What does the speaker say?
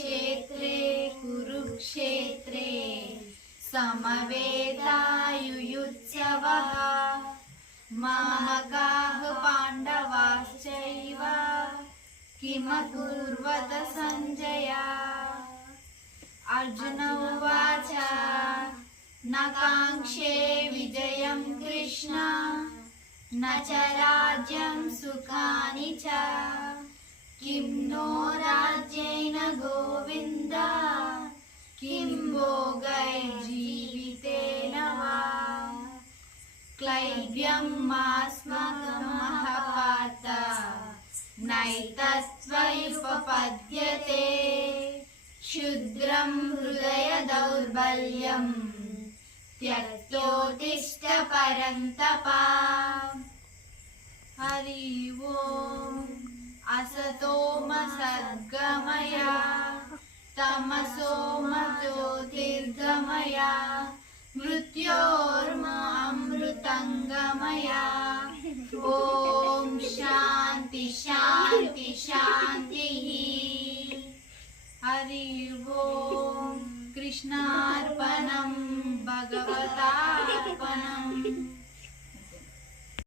क्षेत्रे कुरुक्षेत्रे समवेतायुयुत्सवः मामकाः पाण्डवाश्चैव किमकुर्वत सञ्जय। अर्जुन उवाच न काङ्क्षे विजयं कृष्ण न च राज्यं सुखानि च किं नो राज्येन गोविन्द किं भोगैर्जीवितेन वा क्लैब्यमास्मकमः पार्थ नैतत्त्वयुपपद्यते क्षुद्रं हृदय दौर्बल्यं त्यक्तोत्तिष्ठ परन्तप। हरि ओम्। असतो मा सद्गमय तमसो मा ज्योतिर्गमय मृत्योर्मामृतङ्गमय। ॐ शान्ति शान्ति शान्तिः। हरि ओम्। कृष्णार्पणं भगवतार्पणम्।